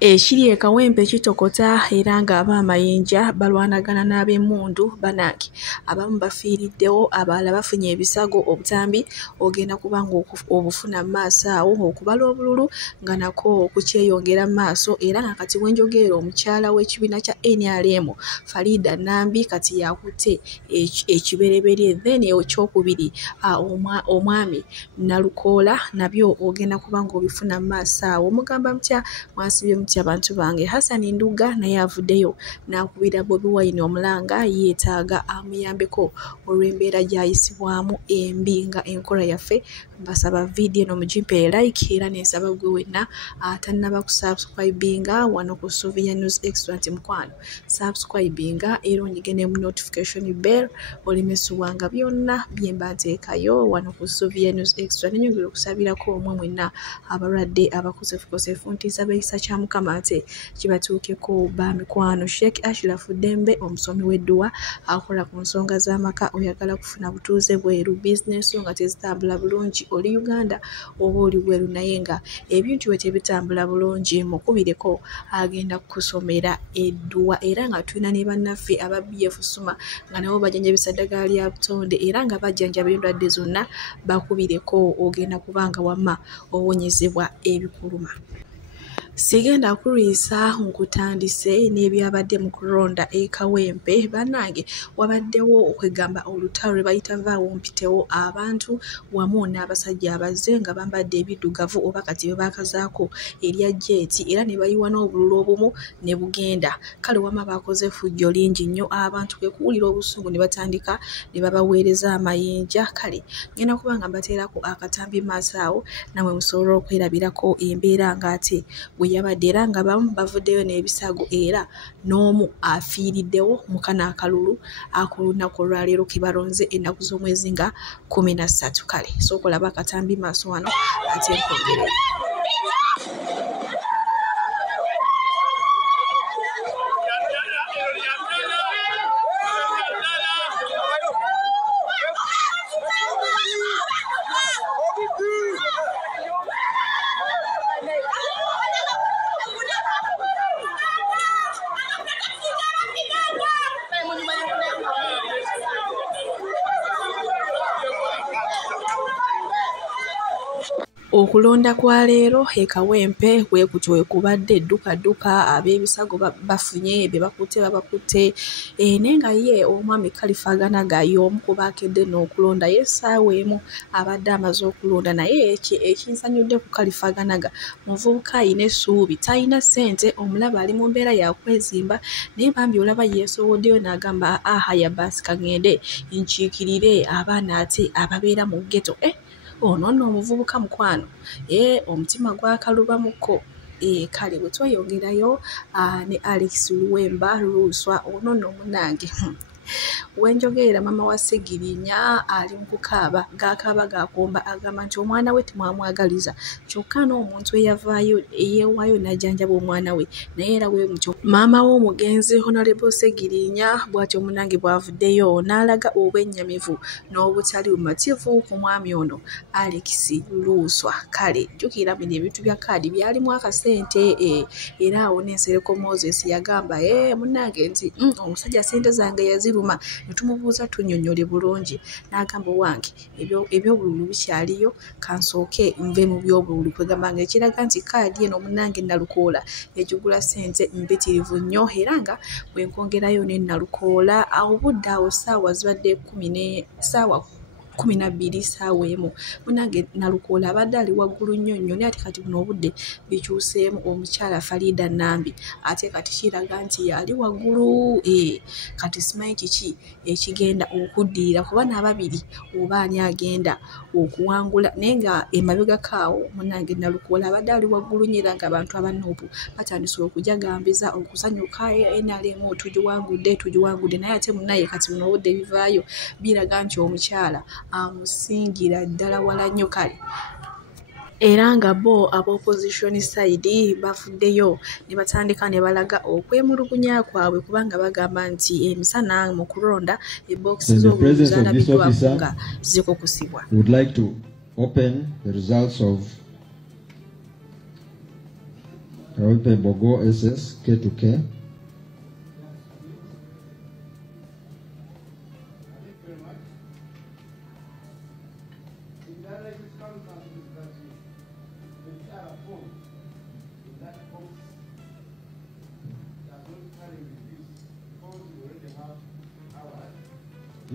Ekiri e Kawempe kitokota era ng'aba amayinja balwanagana n'ab'emmundu banange. Abamu bafiiriddewo, abalala bafunye ebisago obutambi ogenda kubanga obufuna mu maaso awo okubala obululu nga nako kukyeyongera mu maaso era nga kati wenjogeera omukyala w'ekibiina kya NRM Farida Nambi kati yakutte ekibereberye then ekyokubiri omwami Nalukoola nabyo ogenda kubanga obifuna mu maaso awo. Mugamba mutya mwasibye mutya abantu bange? Hassan Nduga naye avuddeyo n'akubira Bobi Wine omulanga yeetaaga amuyambeko olw'embeera gy'ayisibwamu embi nga enkola yaffe. Mbasaba vidiyo eno mugimpe like era n'ensaba gwe wenna atannaba kusubscribinga wano ku Sylvia News Extra nti mukwano subscribinga era onyigene mu notification bell olimesubwanga byonna bye mba nteekayo wano ku Sylvia News Extra. Nenyongera okusabirako omwe mwenna abalwadde abakosefukosefu ntiisa beeyisa kya Mukama ate kibatuukeko ba mikwano. Sheikh Ashraf Dembe omusomi w'edduwa akola ku nsonga z'amaka oyagala kufuna butuuze bweru bizinesi nga tezitambula bulungi oli Uganda oba oli bweru naye nga ebintu bwe tebitambula bulungi mukubireko agenda kusomera edduwa era nga tulina ne bannaffe aba BF Suma nga nabo bajjanjabisa ddagala lya butonde era nga bajjanjaba endwadde zonna bakubireko ogenda kubanga wamma owonyezebwa ebikuluma. Sigenda kulwisa nkutandise n'ebyabadde mu kulonda e Kawempe bannange. Wabaddewo okwegamba olutalo lwe bayita vaawo mpitewo abantu wamu n'abasajja abazze nga bambadde ebiddugavu oba kati bwe baakazaako erya jeeti era ne bayiwa n'obululu obumu ne bugenda. Kale wamma baakoze fujjo lingi nnyo abantu kwe kuwulira obusungu ne batandika ne babaweereza amayinja. Kale ngenda kuba nga mbateerako akatambi maaso awo namwe musobole okwerabirako embeera ng'ate bwe yabadde era nga bamu bavuddeyo n'ebisago era n'omu afiiriddewo mu kano akalulu ak'olunaku olwaleero ke balonze ennaku z'omwezi nga 13. Kale sooka olaba akatambi maaso wano ate nkwongere. Okulonda kwa leero e Kawempe bwe kutyo bwe kubadde edduka ab'ebisago bafunye bye bakutte babakutte naye nga ye omwami Khalifa Ganaga y'omu ku baakedde n'okulonda ye essaawa emu abadde amaze okulonda naye ekinsanyudde ku Khalifa Ganaga muvubuka ayina essuubi talina ssente omulaba ali mu mbeera ya kwezimba naye bambi olaba yeesowoddeyo n'agamba haya baasi kangende nkiikirire abaana ate ababeera mu ghetto. Ono nno omuvubuka mukwano omutima gwakalubamuko. Kale bwe tweyongerayo ne Alex Luwemba Luswa ono nno munnange wenjogeera mama wa Segirinya ali mu kukaaba gaakaaba gakomba agamba nti omwana we temwamwagaliza kyokka n'omuntu eyavaayo eyeewaayo n'ajjanjaba omwana we naye era bwe mutyo maama w'omugenzi Honorable Segirinya bw'atyo munnange bw'avuddeyo n'alaga obwennyamivu n'obutali bumativu ku mwami ono Alex Luswa. Kale jjukira bino ebintu bya kaadi byalimu akasente era awo n'ensereko Moses yagamba munnange nti omusajja sente zange yaziruma ne tumubuuza tunnyonnyole bulungi n'agamba wange ebyobululu bikyaliyo kansooke nve mu byobululu kwegamba nga ekiraga nti kaadi eno munnange Nalukoola yagigula ssente mpitirivu nnyo era nga bwe nkwongerayo ne Nalukoola obudde awo ssaawa zibadde 12 ssaawa emu munnange Nalukoola abadde ali waggulu nnyo naye ate kati buno obudde bikyuseemu omukyala Farida Nambi ate kati kiraga nti yali waggulu. Kati simanyi kiki ekigenda okuddirira ku bana ababiri oba ani agenda okuwangula naye nga emabegakaawo munnange Nalukoola abadde ali waggulu nnyo era nga abantu abanoopu batandise okujagambiza okusanyuka NRM tugiwangudde naye ate munnaye kati buno obudde bivaayo biraga nti omukyala amusingira ddala wala nnyo. Kale era nga bo ab'opposition side bafuddeyo ne batandika ne balaga okwemulugunya kwabwe kubanga bagamba nti emisana mu kulonda ebbookisi z'obululu zaalabiddwako nga zikukusibwa. We would like to open the results of Kawepe Bogo SS K2K.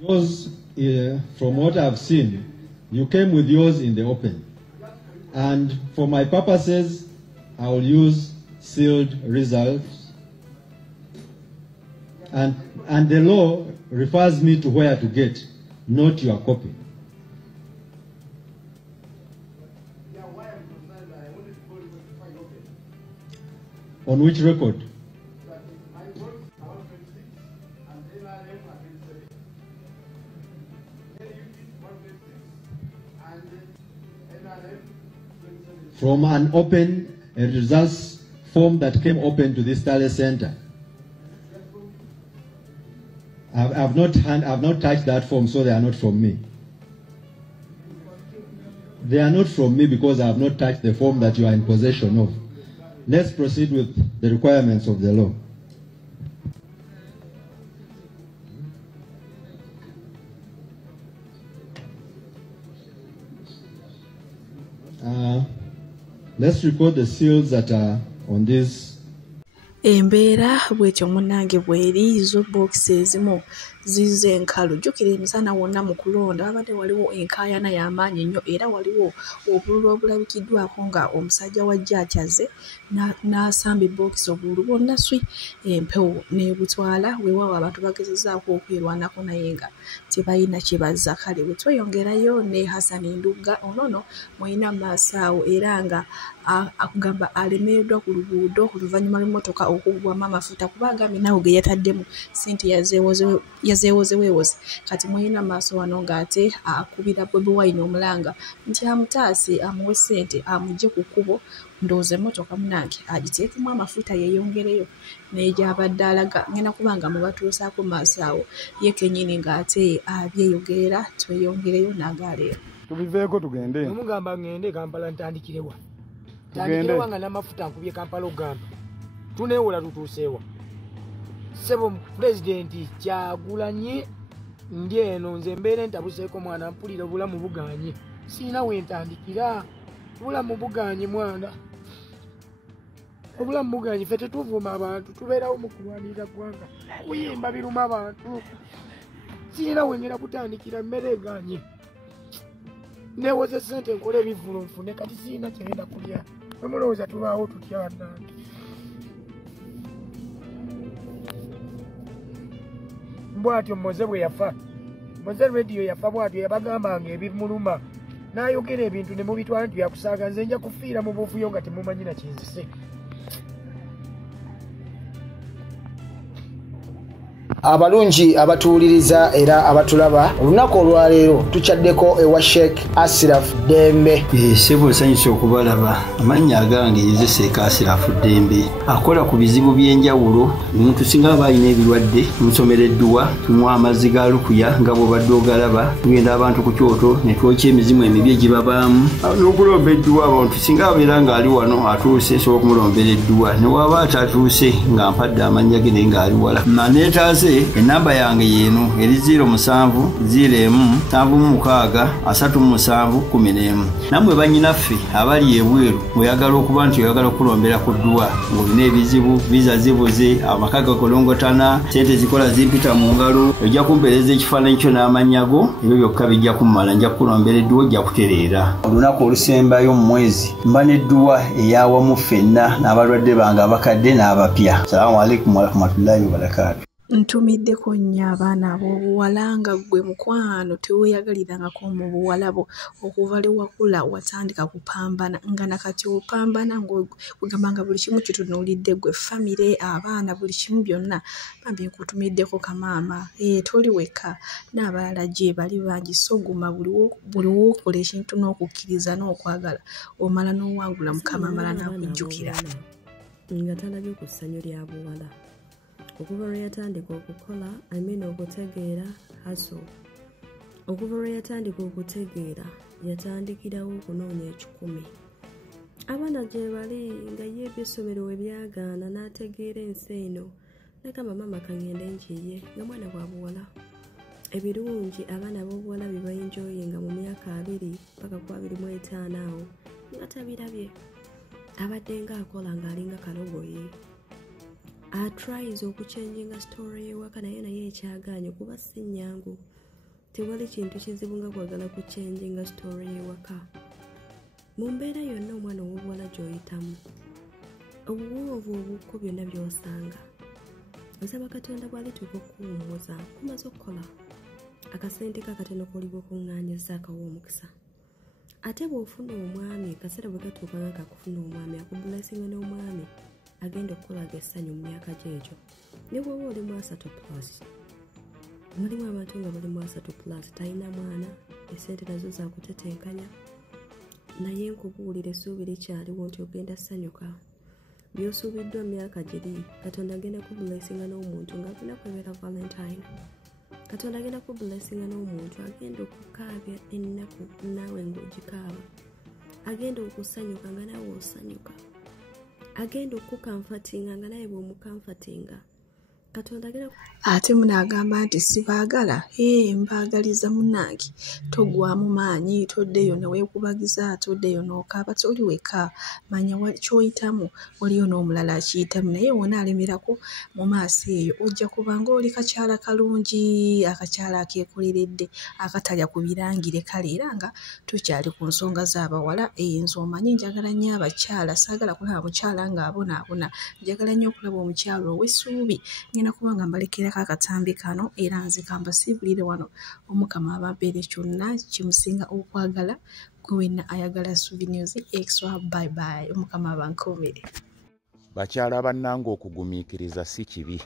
Yours, from what I've seen, you came with yours in the open. And for my purposes, I will use sealed results. And the law refers me to where to get, not your copy. On which record? From an open results form that came open to this Tale Center. I've not touched that form, so they are not from me. They are not from me because I have not touched the form that you are in possession of. Let's proceed with the requirements of the law. Let's record the seals that are on this. Embeera bw'ekyo munnange bw'eri zo bookisi ezimu zize enkalu. Jjukira emisana wonna mu kulonda wabadde waliwo enkaayana y'amaanyi ennyo era waliwo obululu obulabikiddwako nga omusajja wa jjaaji azze n'asamba bookisi obululu bwonna swi empewo n'ebutwala weewaawo abantu bagezezzaako okwerwanako naye nga tebalina kye bazza. Kale bwe tweyongerayo ne Hassan Ndugga onono mulina maaso awo era nga akugamba alemereddwa ku luguudo oluvannyuma lw'emmotoka okugwamu amafuta kuba agambye naawe ge yataddemu ssente yazeewozeweewoze. Kati mulina maaso wano ng'ate akubira Bobi Wine omulanga nti amutaase amuwe ssente amugye ku kkubo ndowooza emmotoka munnange agiteekemu amafuta yeeyongereyo n'egyabadde alaga ngenda kuba nga mubatuusaako maaso awo ye kennyini ng'ate abyeyogerera tweyongereyo n'agaleero. Tubiveeko tugende. Nomugamba ngende Kampala ntandikirewa. Tandikirewa nga n'amafuta nkubye Kampala ogamba. Tuneewola tutuuseewa. Sebo Pulezidenti Kyagulanyi ndi eno nze mbeera ntabuseeko mwana mpulira obulamu buganye. Siina we ntandikira. Obulamu buganye mwana. Obulamu buganye ffe tetuvuma abantu tubeerawo mu kulwanirira ggwanga. Kuyimba biruma abantu. Siina we ngenda kutandikira mmere eganye. Neewoze ssente nkole ebivvulo nfune kati siina kyenda kulya. Bwe mulowooza tubaawo tutya bannange. Bw'atyo Moze bwe yafa. Moze Radio yafa bw'atyo yabagambanga ebimuluma. N'ayogera ebintu ne mubitwala nti byakusaaga nze nja kufiira mu buvuyo nga temumanyi na kinzise. Abalungi abatuuliriza era abatulaba olunaku olwaleero tukyaddeko ewa Sheikh Ashraf Dembe. Sebo nsanyusa okubalaba. Amannya agange nze Sheikh Ashraf Dembe akola ku bizibu by'enjawulo. Omuntu singa aba alina ebirwadde musomereddwa tumuwa amazzi ga lukuya nga bw'obadde ogalaba tugenda abantu ku kyoto ne twokya emizimu emibi egibabaamu n'okulomba edduwa. Abantu singa abeera ng'ali wano atuuse sobola okumulombera edduwa ne waba atatuuse nga mpadde amannya ge naye ng'ali wala neetaase. Enamba yange yeno eri 0707363711. Namwe bannyinaffe abali ebweru oyagala okuba nti oyagala okulombera ku dduwa ng'olina ebizibu viza zibuze amaka gakolongotana ssente zikola zimpita mu ngalo ojja kumpeereza ekifaananyi kyo n'amannya go ebyo byokka bijja kummala nja kukulombera edduwa ojja kutereera. Olunaku olusembayo mu mwezi mba n'edduwa eyawamu ffenna n'abalwadde bange abakadde n'abapya. Salaamu alaikum warahmatullahi wabarakatuh. Ntumiddeko nnyo abaana ab'obuwala nga ggwe mukwano teweeyagalirangako mu buwala bwo okuva lwe wakula watandika kupambana nga nakati opambana ng'ogamba nga buli kimu kitunuulidde ggwe famire abaana buli kimu byonna bambi nkutumiddeko kamaama toli wekka n'abalala gye bali bangi so guma buli w'okola ekintu n'okukkiriza n'okwagala omala n'owangula mukama amala n'akujjukira. Nga talabye ku ssanyu lya buwala okuva lwe yatandika okukola okutegeera haso okuva lwe yatandika okutegeera yatandikirawo okunoonya 10 Abaana gye bali nga ye eby'essomero we byagaana n'ategeera ensi eno n'agamba maama kangende njiye nga mwana wa buwala. Ebirungi abaana b'obuwala bye bayinjoyinga mu myaka 2 paka ku 25 awo nga tabirabye. Abadde ng'akola ng'alinga kalogoye. Atries okuchanginga story y'ewaka naye ekyagaanye kuba si nnyangu. Tewali kintu kizibu nga kwagala kuchanginga story y'ewaka. Mu mbeera yonna omwana ow'obuwala gy'oyitamu, obuwoovu obukko byonna by'osanga. Nsaba Katonda bw'alituuka okuwummuza kumaze okukola akasente kakatono k'oliba okuŋŋaanyizza akawa omukisa. Ate bw'ofuna omwami kaseera bwe gatuuka nga kakufuna omwami akubulesinga n'omwami agenda okukolaga essanyu mu myaka gy'egyo. Ne bw'oba oli mu 3+, mulimu abantu nga bali mu 3+, talina mwana, esente nazo zaakutetenkanya. Naye nkubuulira essuubi likyaliwo nti ogenda ssanyuka. By'osuubiddwa myaka giri, Katonda agenda kubulesinga n'omuntu ng'agenda kwebeera Valentine. Katonda agenda kubulesinga n'omuntu agenda okukaabya ennaku naawe ng'ogikaaba. Agenda okusanyuka nga naawe osanyuka. Agenda okukamfatinga nga naye bw'omukamfatinga. Katonda agenda ate munagamba nti sibaagala mbaagaliza munnange togwamu maanyi toddeyo neweekubagiza toddeyo n'okaaba toli weka manya kyoyitamu waliyo n'omulala akiyitamu naye wona alemerako mu maaso eyo ojja kubanga oli kakyala kalungi akakyala akeekoleredde akatalya ku birangire kale era nga tukyali ku nsonga z'abawala nze omanyi njagala nnyo abakyala saagala kulaba mukyala ng'abonaabona njagala nnyo okulaba omukyala ow'essuubi kubanga mbalekerako akatambi kano era nze kambasiibulire wano omukama abampeere kyonna kimusinga okwagala gwe wenna ayagala Subi News Extra. Bye bye, omukama abankomere. Bakyala bannange okugumiikiriza si kibi,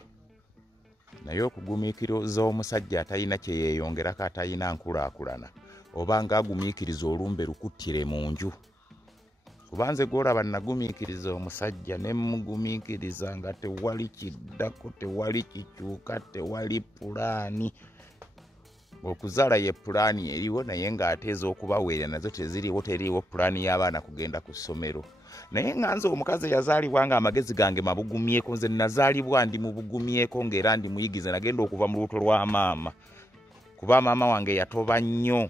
naye okugumiikiriza omusajja atalina kye yeeyongerako atalina nkulaakulana oba ng'agumiikiriza olumbe lukuttire mu nju. Kubanze gwolaba nagumiikiriza omusajja ne mugumiikiriza nga tewali kiddako tewali kikyuka tewali pulaani. Okuzaala ye pulaani eriwo naye ng'ateeza okubaweera nazo teziriwo, teriiwo pulaani y'abaana kugenda ku ssomero. Naye nga nze omukazi eyazaalibwa nga amagezi gange mabugumyeko, nze nazaalibwa ndi mu bugumyeko ng'era ndi muyigize, nagenda okuva mu lubuto lwa maama kuba maama wange yatoba nnyo.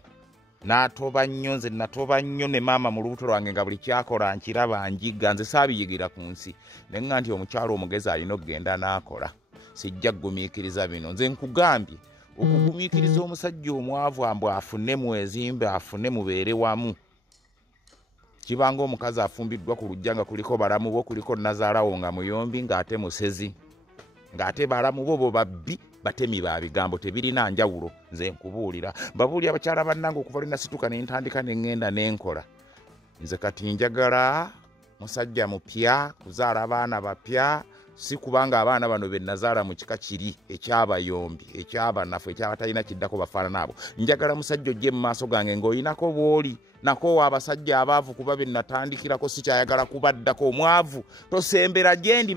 N'atoba nnyo, nze natoba nnyo ne maama mu lubuto lwange nga buli kyakola nkiraba njiga, nze saabiyigira ku nsi. Naye nga nti omukyalo omugezi alina okugenda n'akola. Sijja kugumiikiriza bino. Nze nkugambye okugumiikiriza omusajja omwavu ambwe afune mwezimbe afune mubeere wamu. Kibanga omukazi afumbiddwa ku lujja nga kuliko balamu bo, kuliko nazaalawo nga muyombi ng'ate musezi. Ng'ate balamu bo babbi batemi ba bigambo tebirina njawulo. Nze nkubuulira babuulira abakyala bannange okuva linasituka ne ntandika ne ŋŋenda n'enkola. Nze kati njagala musajja mupya kuzaala abaana bapya, si kubanga abaana bano be nazaala mu kika kiri ekyabayombi ekyabanafu ekyabatalina kiddako bafaanana abo. Njagala musajja ojje mu maaso gange ng'oyinako bw'oli nako abasajja abaavu kuba be natandikirako sikyayagala kubaddako omwavu tosembera gye ndi